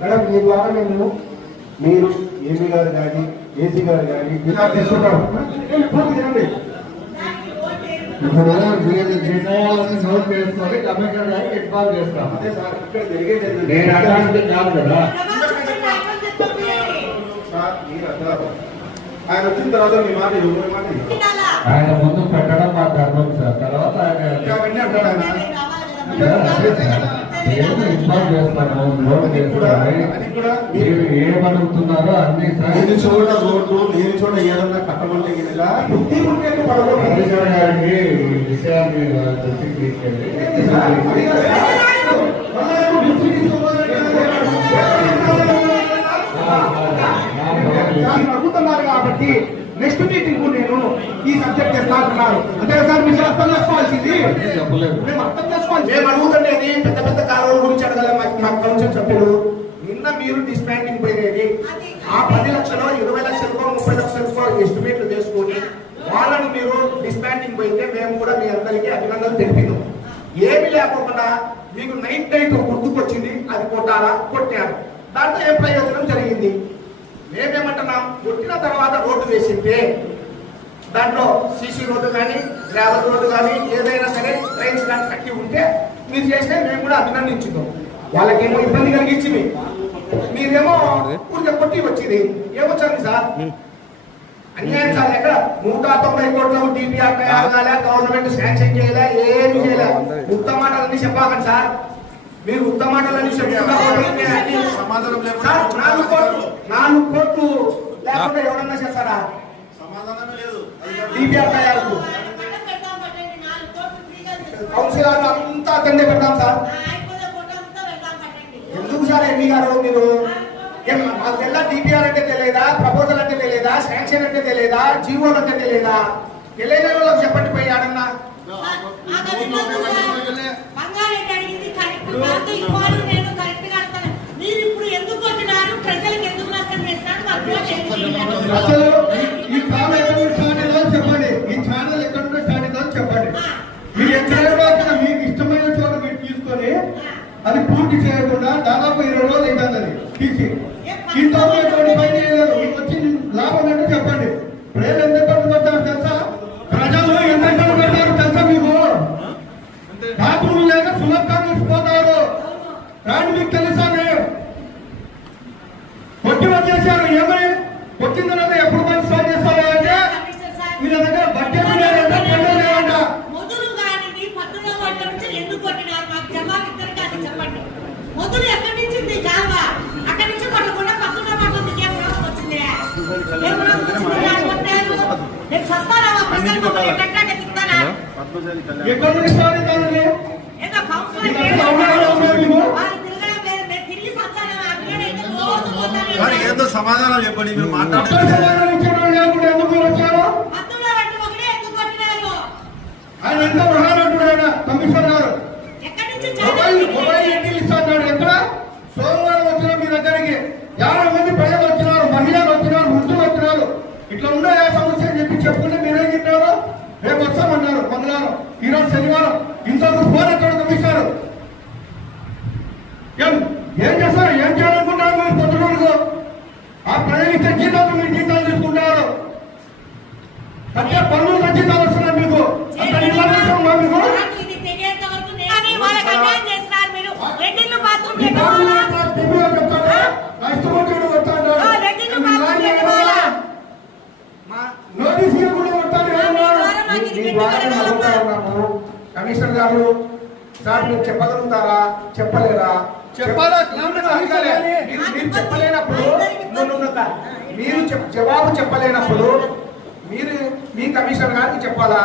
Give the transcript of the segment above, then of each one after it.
Madam మీ ద్వారా మేము మీరు ఏసీ గారు కానీ ఏసీ గారు కానీ తీసుకుంటాం. నోట్ చేసుకొని కమిషనర్ గారికి ఇన్ఫార్మ్ చేస్తాం. నేను అడగడానికి కాదు కదా ఆయన వచ్చిన తర్వాత మీ మాట ఆయన ముందు పెట్టడం మా ధర్మం సార్. తర్వాత ఇన్ఫార్మ్ చేస్తాను. నోట్ చేసుకోవాలి. మీరు ఏమడుగుతున్నారో అన్ని సార్ చోట రోడ్డు నేను చోట ఏదన్నా కట్టమంటే గారికి విషయాన్ని దృష్టికి తీసుకెళ్ళి అడుగుతున్నారు కాబట్టి నెక్స్ట్ మీటింగ్ నేను ఈ సబ్జెక్ట్ చేస్తాను. అంతే సార్ మీరు అర్థం చేసుకోవాల్సింది. మేము అర్థం చేసుకోవాలి. మేము అడుగుతుండేది పెద్ద పెద్ద కాలువల గురించి అడగలేము. మాకు కౌన్సిల్ సభ్యులు నిన్న మీరు డిస్మాండింగ్ పోయినది ఆ 10 లక్షలు 20 లక్షలకో 30 లక్షలకో ఎస్టిమేట్లు చేసుకొని వాళ్ళని మీరు డిస్మాండింగ్ పోయితే మేము కూడా మీ అందరికీ అభినందనలు తెలిపినాం. ఏమి లేకుండా మీకు నైట్ గుర్తుకొచ్చింది. అది కొట్టారా కొట్టారు. దాంట్లో ఏం ప్రయోజనం జరిగింది? మేమేమంటున్నాం, కొట్టిన తర్వాత రోడ్డు వేసింటే దాంట్లో సీసీ రోడ్డు కానీ గ్రావెల్ రోడ్డు కానీ ఏదైనా సరే ట్రైన్స్ కానీ కట్టి ఉంటే మీరు చేస్తే మేము కూడా అభినందించుతాం. వాళ్ళకేమో ఇబ్బంది కలిగించింది, మీరేమో ఊరికే కొట్టి వచ్చింది. ఏమొచ్చింది సార్? అన్యాయం సార్. ఎక్కడ 190 కోట్ల డిపిఆర్ తయారు కాలే, గవర్నమెంట్ శాంక్షన్ చేయలే, ఏమి చేయలే. ఉత్తమ మాటలన్నీ చెప్పాకండి సార్. మీరు ఉత్తమ మాటలన్నీ సమాధానం లేకుండా 4 కోట్లు లేకుండా ఎవరన్నా చేస్తారా? సమాధానమే లేదు. డిపిఆర్ తయారు కౌన్సిలర్ అంతా తండ్రి పెడతాం సార్. ఎందుకు సార్ ఎంపీ గారు మీరు మాకు తెల్ల డిపిఆర్ అంటే తెలియదా? ప్రపోజల్ అంటే తెలియదా? శాంక్షన్ అంటే తెలియదా? జీవోలు అంటే తెలియదా? తెలియని వాళ్ళకి చెప్పండి పోయి ఆడన్నా. అసలు ఈ కాలం ఎక్కడ స్టార్ట్ అయిందో చెప్పండి. ఈ ఛానల్ ఎక్కడ స్టార్ట్ అయిందో చెప్పండి. మీరు ఎక్కడ మీకు ఇష్టమైన చోట మీరు తీసుకొని అది పూర్తి చేయకుండా దాదాపు 20 రోజులు అవుతుంది. అది తీసి ఇంట్లో పైన వచ్చి లాభం అంటే చెప్పండి. ప్రజలు ఎంత ఇబ్బంది పడతారు తెలుసా? ప్రజలు ఎంత ఇబ్బంది పడతారు తెలుసా? మీకు బాత్రూమ్ లేక సులభంగా పోతారు. రాండి మీకు తెలుసా? కొట్టి వచ్చేసారు. ఏమని కొట్టిన తర్వాత ఎప్పుడు పని స్టార్ట్ చేస్తారు అంటే వీళ్ళ దగ్గర బడ్జెట్ లేదంట, పనులు లేదంట. మొదలు ఎక్కడి నుంచి ఉంది? కావా అక్కడి నుంచి కొట్టకుండా పక్కన పడుతుంది. వచ్చింది ఎక్కడ నుంచి స్టార్ట్ అవుతుంది? ఏదో సమాధానం చెప్పండి. మీరు మాట్లాడారు ఆయన ఎంత మహానటుడు కమిషనర్ గారు. మొబైల్ ఇంటికి ఇస్తాడు. ఎక్కడ సోమవారం వచ్చిన మీ దగ్గరికి 50 మంది ప్రజలు వచ్చినారు, మహిళలు వచ్చినారు, వృద్ధులు వచ్చినారు. ఇట్లా ఉన్నాయి ఆ సమస్య అని చెప్పి చెప్పుకుంటే మీరేం చెప్పారు? రేపు వస్తామన్నారు మంగళవారం, ఈరోజు శనివారం. ఇంతవరకు ఫోన్ ఎక్కడ కమిషనర్ ఏం చేస్తారు? ఏం చేయాలనుకుంటారు మీరు? పొద్దునూరుకు ఆ ప్రజలు ఇచ్చే జీతాలు మీరు జీతాలు తీసుకుంటారు. అంటే పన్నులు జీతాలు వస్తున్నాయి మీకు. అంత నిర్లక్ష్యం మా మీకు. కమిషనర్ గారు సార్ మీరు చెప్పగలుగుతారా? చెప్పలేరా? చెప్పాలా? మీరు చెప్పలేనప్పుడు మీరు జవాబు చెప్పలేనప్పుడు మీరు మీ కమిషనర్ గారికి చెప్పాలా?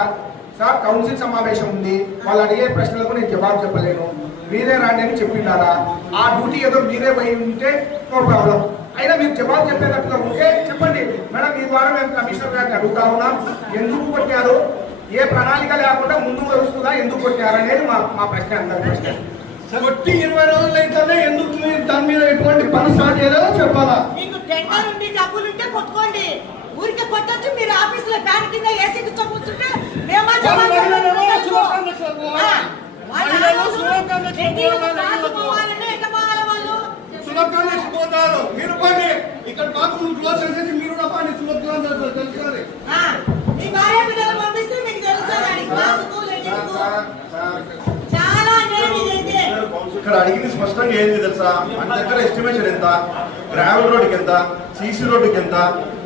సార్ కౌన్సిల్ సమావేశం ఉంది, వాళ్ళు అడిగే ప్రశ్నలకు నేను జవాబు చెప్పలేను, మీరే రాండి అని చెప్పిండారా? ఆ డ్యూటీ ఏదో మీరే పోయి ఉంటే నో ప్రాబ్లం. అయినా మీరు జవాబు చెప్పేటట్టుగా ఉంటే చెప్పండి. మేడం ఈ ద్వారా మేము కమిషనర్ గారిని అడుగుతా ఉన్నాం, ఎందుకు కొట్టారు, ఏ ప్రణాళిక లేకుండా ముందుకు వస్తుందా, ఎందుకు కొట్టారు అనేది మా ప్రశ్న. అందరి ప్రశ్న. కొట్టి 20 రోజులు అయితేనే ఎందుకు మీరు దాని మీద పని స్టార్ట్ చేయలేదో చెప్పాలా? మీకు టెండర్ ఉండి డబ్బులు ఉంటే కొట్టుకోండి. ఊరికే కొట్టొచ్చు. మీరు ఆఫీసులో ఫ్యాన్ కింద ఏసీ కూర్చోకూర్చుంటే మేమా జవాబు పోతారు మీరు పని ఇక్కడ బాత్రూమ్ క్లోజ్ చేసేసి మీరు కూడా పని సులభంగా తెలుస్తుంది. మీ భార్య బిడ్డలు పంపిస్తే మీకు తెలుస్తుంది. చాలా అన్యాయం ఇదైతే. ఇక్కడ అడిగింది స్పష్టంగా ఏంది తెలుసా? మన దగ్గర ఎస్టిమేషన్ ఎంత, గ్రావెల్ రోడ్డుకి ఎంత, సీసీ రోడ్డుకి ఎంత,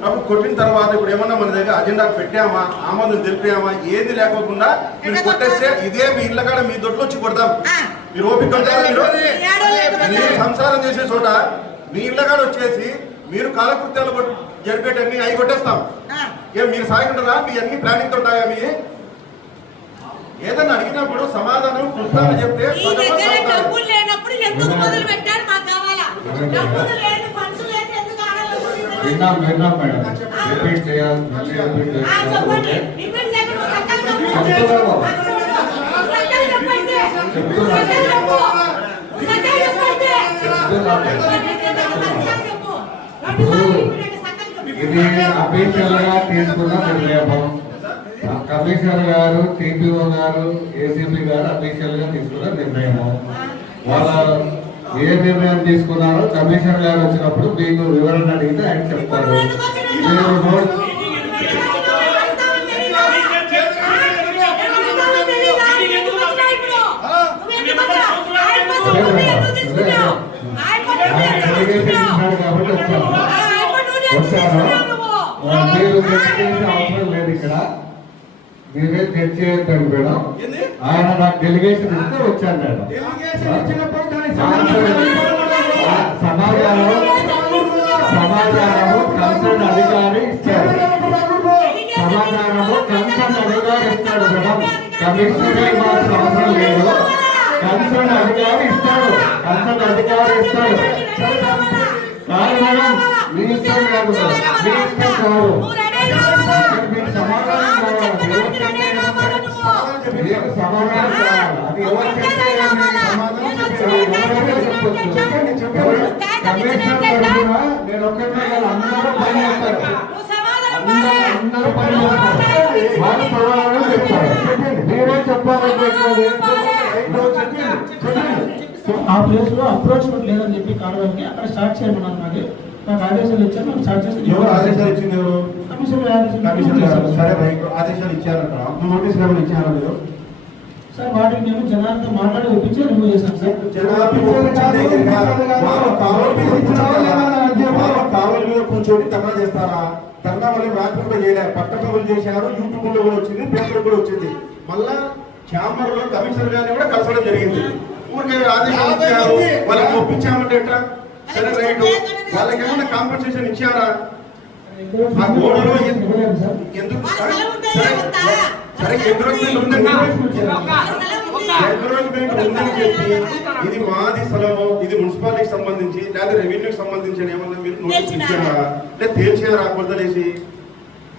అప్పుడు కొట్టిన తర్వాత ఇప్పుడు ఏమన్నా మన దగ్గర అజెండా పెట్టామా, ఆమోదం తెలిపామా, ఏది లేకోకుండా మీరు కొట్టేస్తే ఇదే మీ ఇళ్ళ కాడ మీ దొడ్లు వచ్చి కొడతాం. మీరు ఓపిక ఉంటారా? మీరు సంసారం చేసే చోట మీ ఇళ్ళ కాడ వచ్చేసి మీరు కాలకృత్యాలు జరిపేటన్ని అవి కొట్టేస్తాం. ఏం మీరు సాగుంటారా? మీ అన్ని ప్లానింగ్ ఉంటాయా? మీ ఏదన్నా అడిగినప్పుడు సమాధానం కృష్ణాన్ని చెప్తే డబ్బులు లేనప్పుడు ఎందుకు మొదలు పెట్టారు? మాకు కావాలా? డబ్బులు లేదు, ఫండ్స్ లేదు, ఎందుకు చెప్పండి. రిపీట్ లేకుండా ఇది అఫీషియల్ గా తీసుకున్న నిర్ణయం. కమిషనర్ గారు, టీపీఓ గారు, ఏసీపీ గారు అఫీషియల్ గా తీసుకున్న నిర్ణయం. వాళ్ళ ఏ నిర్ణయం తీసుకున్నారో కమిషనర్ గారు వచ్చినప్పుడు మీకు వివరణ అడిగితే ఆయన చెప్తారు. కాబట్టి వచ్చాను. మీరు అవసరం లేదు. ఇక్కడ మీరే తెచ్చేయద్దండి మేడం. ఆయన నాకు డెలిగేషన్ ఇస్తే వచ్చాను మేడం. సమాచారం కన్సర్న్ అధికారి ఇస్తారు. సమాచారము కన్సర్న్ అధికారి ఇస్తాడు మేడం. కమిషనర్ మాత్రం అవసరం లేదు. కన్సర్న్ అధికారి ఇస్తాడు. కన్సర్న్ అధికారి ఇస్తాడు. కాదు మేడం, మీ ఇష్టం కాదు, మీ ఇష్టం కాదు. మీకు సమాధానం కావాలి. మీకు సమాధానం కావాలి. అది ఎవరు చెప్తే నేను ఒక్కటే కాదు, అందరూ పని చేస్తారు. అందరూ పని చేస్తారు. వాళ్ళు సమాధానం చెప్తారు. మీరే చెప్పాలని ఆ ప్లేస్ లో అప్రోచ్మెంట్ లేదని చెప్పి కారణానికి అక్కడ స్టార్ట్ చేయమన్నారు. నాకు ఆదేశాలు ఇచ్చారు. మేము స్టార్ట్ చేసి ఎవరు ఆదేశాలు ఇచ్చింది? ఎవరు? కమిషనర్. సరే ఆదేశాలు ఇచ్చారట. నోటీస్ ఏమైనా ఇచ్చారా మీరు? సార్ వాటికి మేము జనాలతో మాట్లాడి ఒప్పించి రిమూవ్ చేశాం సార్. కావలి మీద కూర్చొని ధర్నా చేస్తారా? ధర్నా మళ్ళీ రాత్రి కూడా చేయలేదు. పట్టపగలు చేశారు. యూట్యూబ్ లో కూడా వచ్చింది, పేపర్ కూడా వచ్చింది. మళ్ళా ఛాంబర్ లో కమిషనర్ గారిని కూడా కలసడం జరిగింది. ఊరికే ఆదేశాలు ఇచ్చారు, వాళ్ళకి ఒప్పించామంటే ఎట్లా? సరే రైట్. వాళ్ళకి ఏమైనా కాంపెన్సేషన్ ఇచ్చారా? ఆ గోడలో ఎందుకు సరే ఎంక్రోచ్మెంట్ ఉందని చెప్పి ఇది మాది స్థలము, ఇది మున్సిపాలిటీకి సంబంధించి లేదా రెవెన్యూకి సంబంధించి ఏమన్నా మీరు నోటీస్ ఇచ్చారా? లేదా తేల్చారా? కొడతలేసి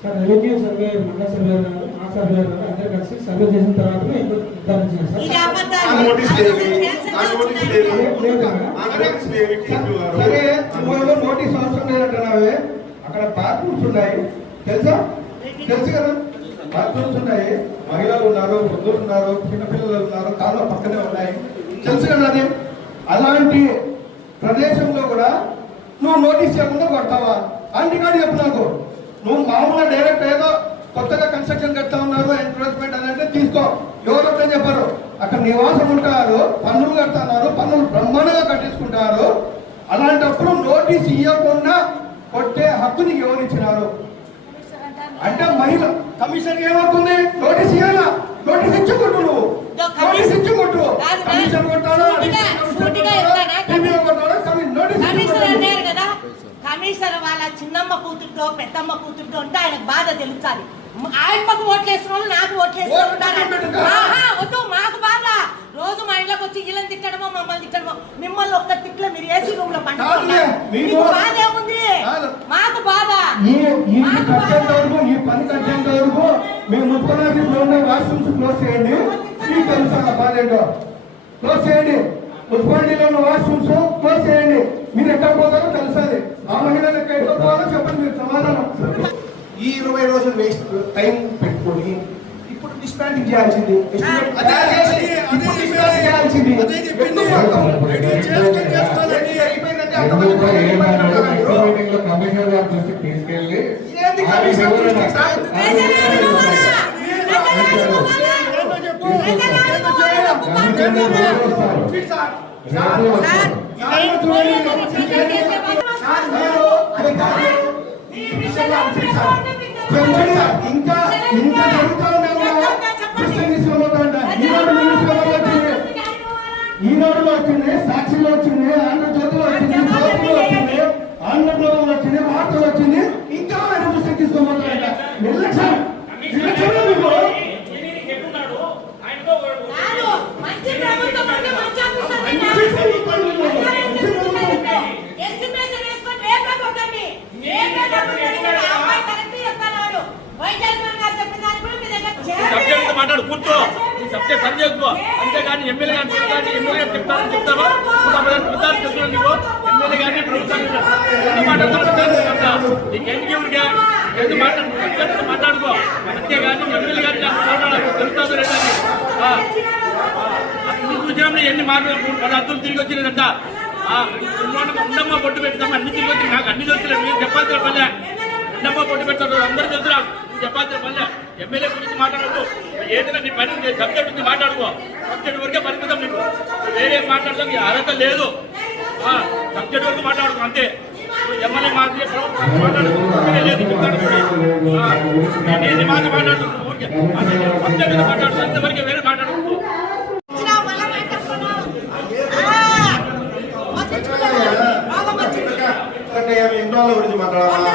సార్ రెవెన్యూ సర్వే, మండల సర్వే గారు, ఆ సర్వే గారు అందరూ కలిసి సర్వే చేసిన తర్వాత నిర్ధారించారు సార్. నోటీస్ అవసరం లేదంటున్నావే. అక్కడ బాత్రూమ్స్ ఉన్నాయి తెలుసా? తెలుసు కదా, బాత్రూమ్స్ ఉన్నాయి. మహిళలు ఉన్నారు, వృద్ధులు ఉన్నారు, చిన్నపిల్లలు ఉన్నారు, కాళ్ళ పక్కనే ఉన్నాయి. తెలుసు కదా అది. అలాంటి ప్రదేశంలో కూడా నువ్వు నోటీస్ చేయకుండా కొడతావా? అంటే కానీ చెప్పు నాకు. నువ్వు మామూలుగా డైరెక్ట్ ఏదో కొత్తగా కన్స్ట్రక్షన్ కడతా ఉన్నారు, ఎంక్రోచ్మెంట్ అని అంటే తీసుకో. ఎవరొద్దా చెప్పారు? అక్కడ నివాసం ఉంటారు, పన్నులు కడుతున్నారు, పన్నులు బ్రహ్మాండంగా కట్టించుకుంటారు. అలాంటప్పుడు నోటీస్ ఇవ్వకుండా కొట్టే హక్కు నీకు ఎవరు ఇచ్చినారు? అంటే మహిళ కమిషనర్ ఏమవుతుంది? నోటీస్ ఇవ్వాలా? నోటీస్ ఇచ్చుకుంటు. నువ్వు నోటీస్ ఇచ్చుకుంటు. కమిషన్ కొట్టాడు, కమిషనర్ వాళ్ళ చిన్నమ్మ కూతురుతో పెద్దమ్మ కూతురుతో ఉంటే ఆయనకు బాధ తెలుస్తుంది. ఆయనకు ఓట్లేసిన వాళ్ళు నాకు ఓట్లేసిన వద్దు. మాకు బాధ రోజు మా ఇంట్లోకి వచ్చి వీళ్ళని తిట్టడమో మమ్మల్ని తిట్టడమో. మిమ్మల్ని ఒక్క తిట్లో మీరు ఏసీ రూమ్ లో పండుగ బాధ ఏముంది? మాకు బాధ. ఈ పని కట్టేంత వరకు మేము మున్సిపాలిటీ వాష్రూమ్స్ క్లోజ్ చేయండి. మీకు తెలుసా బాధ ఏంటో? క్లోజ్ చేయండి. మున్సిపాలిటీలో ఉన్న వాష్రూమ్స్ క్లోజ్ చేయండి. మీరు ఎక్కడ చెప్పండి మీరు సమాధానం. ఈ 20 రోజులు వేస్ట్ టైం పెట్టుకొని ఇప్పుడు డిస్పాండింగ్ చేయాల్సింది. అదే చేయాల్సింది అయిపోయిందంటే కమిషనర్ గారి దృష్టికి తీసుకెళ్ళి ఏంది కమిషన్ దృష్టికి సార్? ఇంకా ఇంకా జరుగుతూ ఈనాడులో వచ్చింది, సాక్షిలో వచ్చింది, ఆంధ్రజ్యోతిలో వచ్చింది, జ్యోతిలో వచ్చింది, ఆంధ్రప్రభలో వచ్చింది, వార్తలు వచ్చింది. ఇంకా ఆయన దృష్టికి తీసుకోబోతున్నారంట. నిర్లక్ష్యం నిర్లక్ష్యంలో మీకు మాట్లాడు కూర్చో సబ్జెక్ట్ పని చేసుకో అంతేగాని ఎమ్మెల్యే గారిని చెప్తాను చెప్తావా చెప్తున్నాను నీకు ఎమ్మెల్యే గారిని నీకెందుకు ఎవరిగా ఎందుకు మాట్లాడుకో అంతేగాని ఎమ్మెల్యే గారిని మాట్లాడాలి తెలుస్తుంది లేదని చూసినప్పుడు ఎన్ని మాటలు మన అర్థం తిరిగి వచ్చినారంట ఉండమ్మ బొట్టు పెడతాం అన్ని తిరిగి వచ్చి నాకు అన్ని తెలుసులేదు మీరు చెప్పాల్సిన పల్లె ఉండమ్మ బొట్టు పెడతారు అందరూ తెలుసురా చెప్పాల్సిన పల్లె ఎమ్మెల్యే గురించి మాట్లాడద్దు ఏదైనా నీ పని సబ్జెక్ట్ ఉంది మాట్లాడుకో సబ్జెక్ట్ వరకే పరిమితం నీకు వేరే మాట్లాడతాం నీ అర్హత లేదు సబ్జెక్ట్ వరకు మాట్లాడుకో అంతే ఎమ్మెల్యే మాట్లాడుతుంది మాట్లాడుతూ అంతవరకే వేరే మాట్లాడుకో ఇంట్లో గురించి మాట్లాడాలా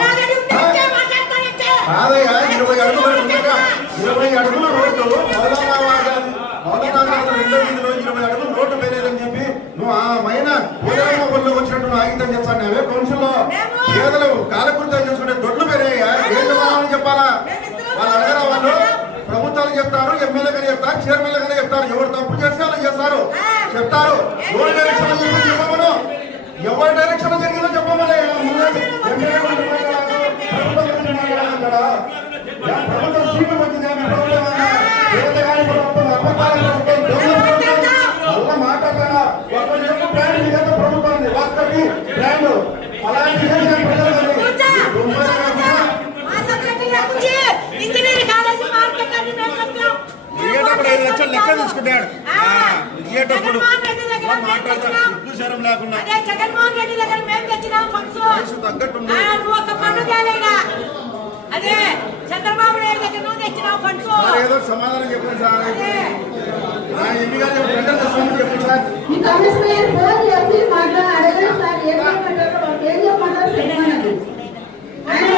కాదయ్యా 20 అడుగులు ఉండగా 20 అడుగుల రోడ్డు మౌలనాబాద్ 2వ వీధిలో 20 అడుగులు రోడ్డు వేరేదని చెప్పి నువ్వు ఆ మైన పోలేరమ్మ ఊళ్ళో వచ్చినట్టు నువ్వు ఆగితం చేస్తాను అవే కౌన్సిల్లో పేదలు కాలకృత్యాలు చేసుకుంటే దొడ్లు పెరిగాయా ఏం చెప్పాలని చెప్పాలా వాళ్ళు అడగరా వాళ్ళు ప్రభుత్వాలు చెప్తారు ఎమ్మెల్యే గారు చెప్తారు చైర్మన్ గారు చెప్తారు ఎవరు తప్పు చేస్తే వాళ్ళు చేస్తారు చెప్తారు ఎవరి డైరెక్షన్ చెప్పమను ఎవరి డైరెక్షన్ జరిగిందో చెప్పమని ప్రభుత్వం సీట్లు వచ్చింది అలా మాట్లాడారా ఒకరు చెప్పు బ్రాండ్ ఇదంతా ప్రభుత్వాన్ని వాస్తవి బ్రాండ్ అలాంటి ఇయ్యేటప్పుడు 5 లక్షలు లెక్క తీసుకుంటాడు ఇయ్యేటప్పుడు సిగ్గుశరం లేకుండా తగ్గట్టు అదే చంద్రబాబు నాయుడు దగ్గర నుండి తెచ్చినావు ఫండ్స్ ఏదో సమాధానం చెప్పండి సార్ ఎన్ని గారు చెప్పండి సార్ ఈ కమిషనర్ ఫోన్ చేసి అడగండి సార్ ఏం చెప్పమంటారు చెప్పండి ఆయన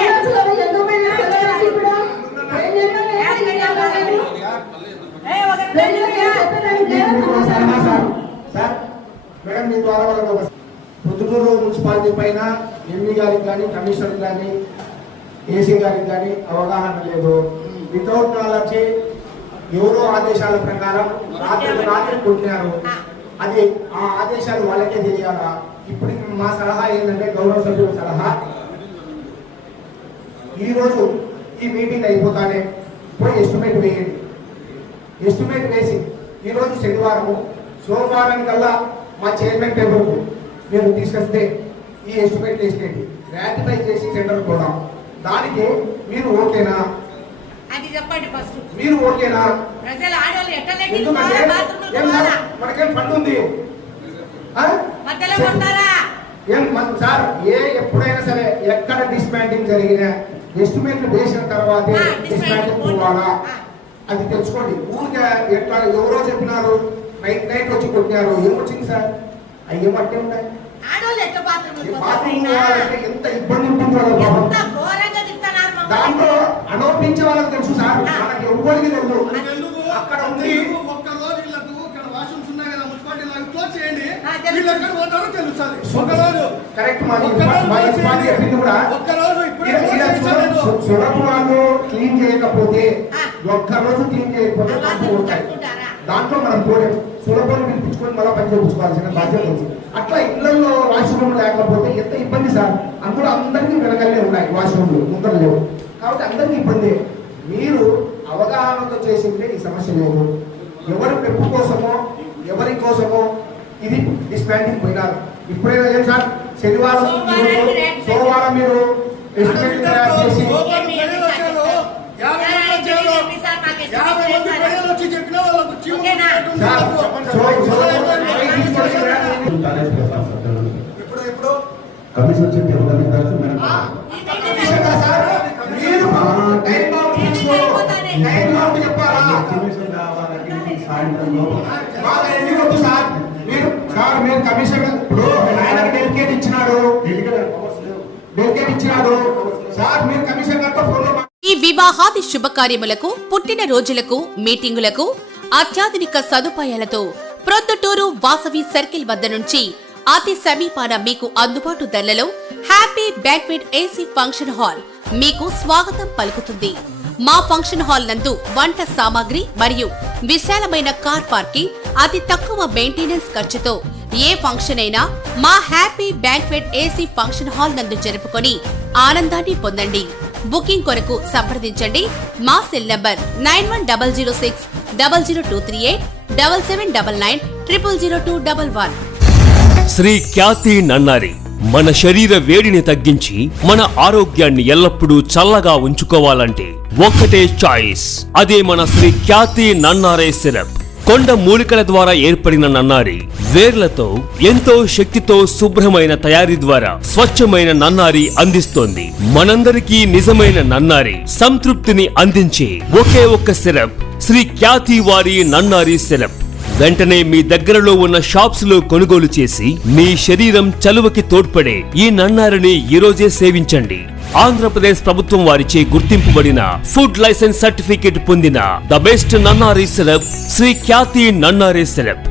ఎందుకు ఇప్పుడు మేడం మీ ద్వారా వాళ్ళకి పొద్దుటూరు మున్సిపాలిటీ పైన ఎంఈ గారికి కానీ కమిషనర్ కానీ ఏసీ గారికి కానీ అవగాహన లేదు. వితౌట్ నాలెడ్జ్ ఎవరో ఆదేశాల ప్రకారం రాత్రి కొట్టినారు. అది ఆ ఆదేశాలు వాళ్ళకే తెలియాలా? ఇప్పుడు మా సలహా ఏంటంటే గౌరవ సభ్యుల సలహా ఈరోజు ఈ మీటింగ్ అయిపోతానే పోయి ఎస్టిమేట్ వేయండి. ఎస్టిమేట్ వేసి ఈరోజు శనివారము సోమవారానికల్లా మా చైర్మన్ టేబుల్కు మీరు తీసుకొస్తే ఈ ఎస్టిమేట్ వేసేయండి. రాటిఫై చేసి టెండర్ పోదాం. దానికి మీరు ఓకేనా? అది చెప్పండి ఫస్ట్. మీరు ఓకేనా? ప్రజలు ఆడవాళ్ళు మనకేం ఫండ్ ఉంది మధ్యలో కొడతారా? ఏం సార్ ఎప్పుడైనా సరే ఎక్కడ డిస్మాంటింగ్ జరిగినా ఎస్టిమేట్లు వేసిన తర్వాతే డిస్మాంటింగ్ పోవాలా అది తెలుసుకోండి. ఊరికే ఎట్లా ఎవరో చెప్పినారు నైట్ వచ్చి కొట్టినారు ఏమొచ్చింది సార్ అవి ఏమట్టే ఉంటాయి. ఎంత ఇబ్బంది ఉంటుందో దాంట్లో అనోపించే వాళ్ళకి తెలుసు సార్, మనకి ఎవ్వరికి తెలుసు. అక్కడ ఉంది ఒక్క రోజు వీళ్ళకు ఇక్కడ వాష్రూమ్స్ ఉన్నాయి కదా మున్సిపాలిటీ లాగా క్లోజ్ చేయండి, వీళ్ళు ఎక్కడ పోతారో తెలుస్తుంది. ఒక రోజు కరెక్ట్ మున్సిపాలిటీ చెప్పింది కూడా ఒక్క రోజు ఇప్పుడే సులభాలు క్లీన్ చేయకపోతే ఒక్క రోజు క్లీన్ చేయకపోతే దాంట్లో మనం పోలేము. సులభాలు పిలిపించుకొని మళ్ళీ పని చేయించుకోవాల్సిన బాధ్యత ఉంది. అట్లా ఇళ్లలో వాష్రూమ్ లేకపోతే ఎంత ఇబ్బంది సార్ అందులో అందరికీ వెనకల్లే ఉన్నాయి వాష్రూమ్లు ముందర లేవు కాబట్టి అందరికీ ఇబ్బంది. మీరు అవగాహనతో చేసింటే ఈ సమస్య లేదు. ఎవరి పెప్పు కోసమో ఎవరి కోసమో ఇది డిస్మాండింగ్ పోయినారు. ఇప్పుడైనా ఏం సార్ శనివారం సోమవారం మీరు ఎస్టిమేట్ తయారు చేసి కమిషన్ వచ్చి మీరు time bomb fix time bomb చెప్పాలా? సాయంత్రం లోపు మాకు ఎన్ని వద్దు సార్. మీరు సార్ మీరు కమిషన్ ఇప్పుడు ఆయనకు డెలికేట్ ఇచ్చినాడు సార్ మీరు కమిషన్ గారితో ఫోన్లో ఈ వివాహాది శుభకార్యములకు, పుట్టిన రోజులకు, మీటింగులకు అత్యాధునిక సదుపాయాలతో ప్రొద్దుటూరు వాసవి సర్కిల్ వద్ద నుంచి అతి సమీపాన మీకు అందుబాటు ధరలలో happy banquet AC function hall మీకు స్వాగతం పలుకుతుంది. మా ఫంక్షన్ హాల్ నందు వంట సామాగ్రి మరియు విశాలమైన కార్ పార్కింగ్, అతి తక్కువ మెయింటెనెన్స్ ఖర్చుతో ఏ ఫంక్షన్ అయినా మా happy banquet AC function hall నందు జరుపుకొని ఆనందాన్ని పొందండి. బుకింగ్ కొరకు సంప్రదించండి. మా సెల్ నంబర్ 9160602388 7799900211. శ్రీ ఖ్యాతి నన్నారి మన శరీర వేడిని తగ్గించి మన ఆరోగ్యాన్ని ఎల్లప్పుడూ చల్లగా ఉంచుకోవాలంటే ఒక్కటే చాయిస్, అదే మన శ్రీ ఖ్యాతి నన్నారే సిరప్. కొండ మూలికల ద్వారా ఏర్పడిన నన్నారి వేర్లతో ఎంతో శక్తితో శుభ్రమైన తయారీ ద్వారా స్వచ్ఛమైన నన్నారి అందిస్తోంది. మనందరికీ నిజమైన నన్నారి సంతృప్తిని అందించే ఒకే ఒక్క సిరప్ శ్రీ ఖ్యాతి వారి నన్నారి సిరప్. వెంటనే మీ దగ్గరలో ఉన్న షాప్స్ లో కొనుగోలు చేసి మీ శరీరం చలువకి తోడ్పడే ఈ నన్నారిని ఈరోజే సేవించండి. ఆంధ్రప్రదేశ్ ప్రభుత్వం వారిచే గుర్తింపుబడిన ఫుడ్ లైసెన్స్ సర్టిఫికేట్ పొందిన the best nannari syrup Shri Khyathi nannari syrup.